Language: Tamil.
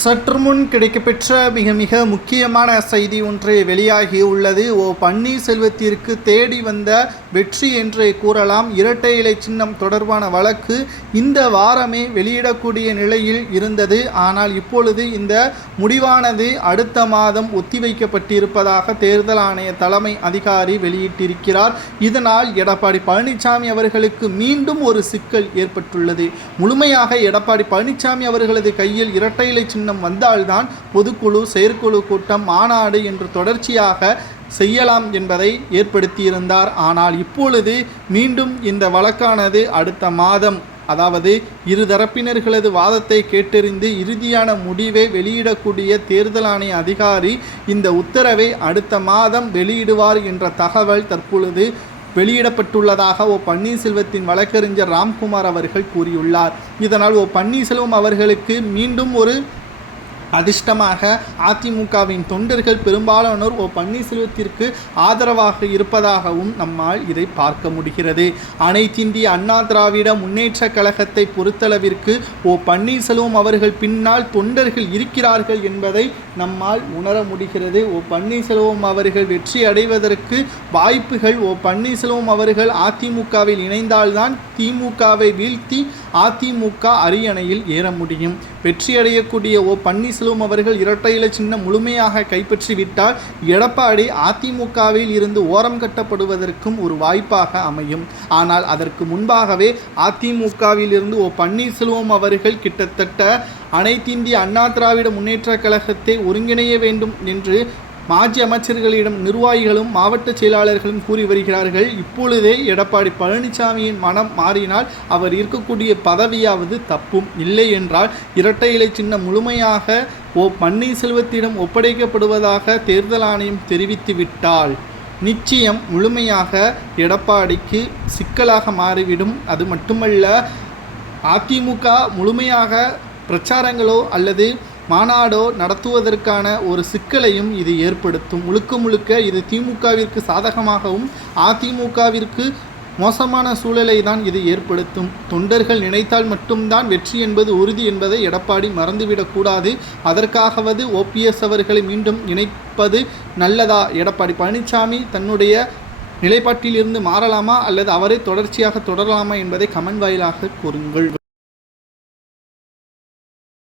சற்று முன் கிடைக்கப்பெற்ற மிக மிக முக்கியமான செய்தி ஒன்று வெளியாகி உள்ளது. ஓ பன்னீர்செல்வத்திற்கு தேடி வந்த வெற்றி என்றே கூறலாம். இரட்டை இலை சின்னம் தொடர்பான வழக்கு இந்த வாரமே வெளியிடக்கூடிய நிலையில் இருந்தது. ஆனால் இப்பொழுது இந்த முடிவானது அடுத்த மாதம் ஒத்திவைக்கப்பட்டிருப்பதாக தேர்தல் ஆணைய தலைமை அதிகாரி வெளியிட்டிருக்கிறார். இதனால் எடப்பாடி பழனிசாமி அவர்களுக்கு மீண்டும் ஒரு சிக்கல் ஏற்பட்டுள்ளது. முழுமையாக எடப்பாடி பழனிசாமி அவர்களது கையில் இரட்டை இலை சின்னம் வந்தால்தான் பொதுக்குழு செயற்குழு கூட்டம் மாநாடு என்று தொடர்ச்சியாக செய்யலாம் என்பதை ஏற்படுத்தியிருந்தார். ஆனால் இப்பொழுது மீண்டும் இந்த வழக்கானது அடுத்த மாதம் அதாவது இரு தரப்பினர்களது வாதத்தை கேட்டறிந்து இறுதியான முடிவை வெளியிடக்கூடிய தேர்தல் ஆணைய அதிகாரி இந்த உத்தரவை அடுத்த மாதம் வெளியிடுவார் என்ற தகவல் தற்பொழுது வெளியிடப்பட்டுள்ளதாக ஓ பன்னீர்செல்வத்தின் வழக்கறிஞர் ராம்குமார் அவர்கள் கூறியுள்ளார். இதனால் ஓ பன்னீர்செல்வம் அவர்களுக்கு மீண்டும் ஒரு அதிர்ஷ்டமாக அதிமுகவின் தொண்டர்கள் பெரும்பாலானோர் ஓ பன்னீர்செல்வத்திற்கு ஆதரவாக இருப்பதாகவும் நம்மால் இதை பார்க்க முடிகிறது. அனைத்திந்திய அண்ணா திராவிட முன்னேற்ற கழகத்தை பொறுத்தளவிற்கு ஓ பன்னீர்செல்வம் அவர்கள் பின்னால் தொண்டர்கள் இருக்கிறார்கள் என்பதை நம்மால் உணர முடிகிறது. ஓ பன்னீர்செல்வம் அவர்கள் வெற்றி அடைவதற்கு வாய்ப்புகள் ஓ பன்னீர்செல்வம் அவர்கள் அதிமுகவில் இணைந்தால்தான் திமுகவை வீழ்த்தி அதிமுக அரியணையில் ஏற முடியும். வெற்றியடையக்கூடிய ஓ பன்னீர் பன்னீர்செல்வம் அவர்கள் இரட்டை இலை சின்னம் முழுமையாக கைப்பற்றிவிட்டால் எடப்பாடி அதிமுகவில் இருந்து ஓரம் கட்டப்படுவதற்கும் ஒரு வாய்ப்பாக அமையும். ஆனால் அதற்கு முன்பாகவே அதிமுகவில் இருந்து ஓ பன்னீர்செல்வம் அவர்கள் கிட்டத்தட்ட அனைத்திந்திய அண்ணா திராவிட முன்னேற்ற கழகத்தை ஒருங்கிணைய வேண்டும் என்று மாஜி அமைச்சர்களிடம் நிர்வாகிகளும் மாவட்ட செயலாளர்களும் கூறி வருகிறார்கள் இப்பொழுதே எடப்பாடி பழனிசாமியின் மனம் மாறினால் அவர் இருக்கக்கூடிய பதவியாவது தப்பும் இல்லை என்றால் இரட்டை இலை சின்னம் முழுமையாக ஓ பன்னீர்செல்வத்திடம் ஒப்படைக்கப்படுவதாக தேர்தல் ஆணையம் தெரிவித்துவிட்டால் நிச்சயம் முழுமையாக எடப்பாடிக்கு சிக்கலாக மாறிவிடும். அது மட்டுமல்ல அதிமுக முழுமையாக பிரச்சாரங்களோ அல்லது மாநாடோ நடத்துவதற்கான ஒரு சிக்கலையும் இது ஏற்படுத்தும். முழுக்க முழுக்க இது திமுகவிற்கு சாதகமாகவும் அதிமுகவிற்கு மோசமான சூழலை தான் இது ஏற்படுத்தும். தொண்டர்கள் நினைத்தால் மட்டும்தான் வெற்றி என்பது உறுதி என்பதை எடப்பாடி மறந்துவிடக்கூடாது அதற்காகவது ஓபிஎஸ் அவர்களை மீண்டும் இணைப்பது நல்லதா? எடப்பாடி பழனிசாமி தன்னுடைய நிலைப்பாட்டிலிருந்து மாறலாமா? அல்லது அவரை தொடர்ச்சியாக தொடரலாமா என்பதை கமெண்ட் வாயிலாக கூறுங்கள்.